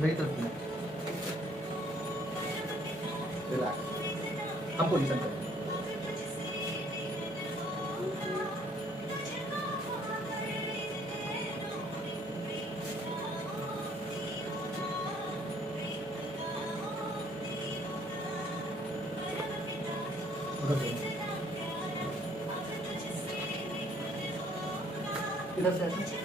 मेरी तरफ नहीं, रिलैक्स, हम पोजीशन करें। इधर से ऐसे